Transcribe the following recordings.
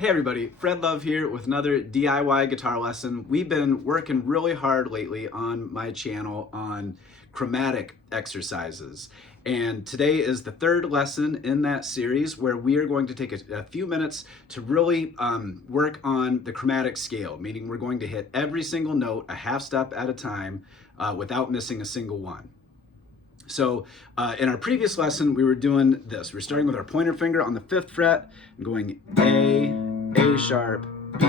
Hey everybody, Fred Love here with another DIY guitar lesson. We've been working really hard lately on my channel on chromatic exercises. And today is the third lesson in that series where we are going to take a few minutes to really work on the chromatic scale, meaning we're going to hit every single note a half step at a time without missing a single one. So in our previous lesson, we were doing this. We're starting with our pointer finger on the 5th fret and going A sharp, B,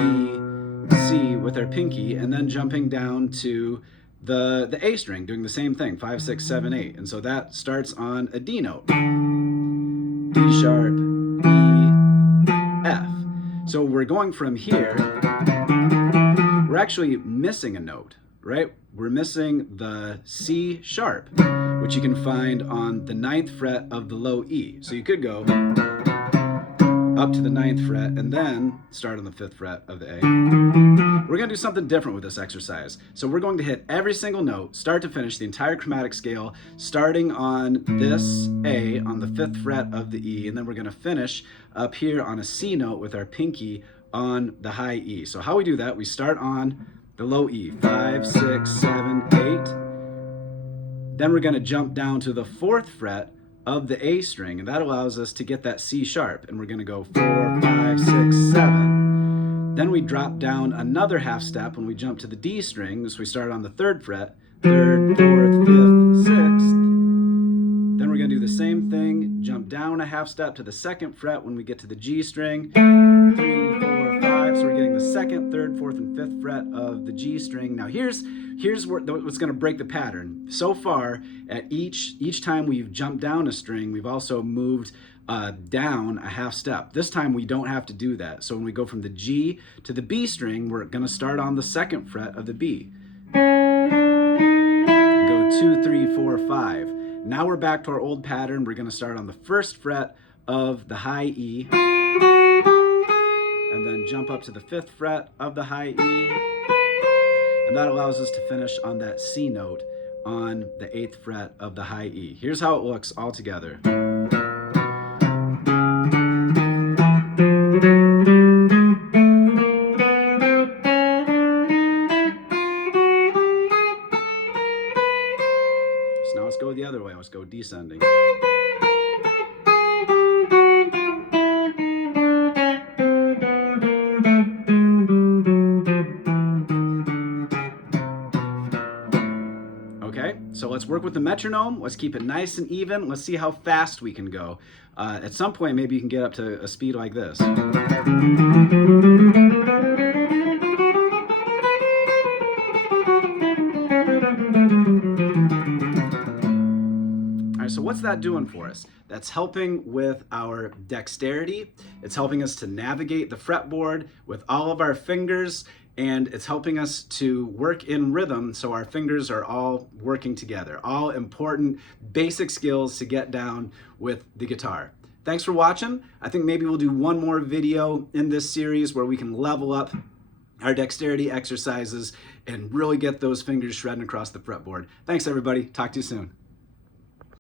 C with our pinky, and then jumping down to the A string, doing the same thing, 5, 6, 7, 8. And so that starts on a D note. D sharp, E, F. So we're going from here, we're actually missing a note, right? We're missing the C sharp, which you can find on the 9th fret of the low E. So you could go up to the 9th fret and then start on the 5th fret of the A. We're going to do something different with this exercise. So we're going to hit every single note, start to finish, the entire chromatic scale, starting on this A on the 5th fret of the E, and then we're going to finish up here on a C note with our pinky on the high E. So how we do that, we start on the low E, 5, 6, 7, 8. Then we're going to jump down to the 4th fret of the A string, and that allows us to get that C sharp. And we're going to go 4, 5, 6, 7. Then we drop down another half step when we jump to the D string. So we start on the 3rd fret, 3rd, 4th, 5th, 6th. Then we're going to do the same thing, jump down a half step to the 2nd fret when we get to the G string, 3, 4, 5. So we're getting the 2nd, 3rd, 4th, and 5th fret of the G string. Now here's what's going to break the pattern. So far, at each time we've jumped down a string, we've also moved down a half step. This time we don't have to do that. So when we go from the G to the B string, we're going to start on the 2nd fret of the B. Go 2, 3, 4, 5. Now we're back to our old pattern. We're going to start on the 1st fret of the high E, and then jump up to the 5th fret of the high E. And that allows us to finish on that C note on the 8th fret of the high E. Here's how it looks all together. So now let's go the other way. Let's go descending. Okay, so let's work with the metronome. Let's keep it nice and even. Let's see how fast we can go. At some point, maybe you can get up to a speed like this. All right, so what's that doing for us? That's helping with our dexterity. It's helping us to navigate the fretboard with all of our fingers, and it's helping us to work in rhythm so our fingers are all working together. All important basic skills to get down with the guitar. Thanks for watching. I think maybe we'll do one more video in this series where we can level up our dexterity exercises and really get those fingers shredding across the fretboard. Thanks everybody. Talk to you soon.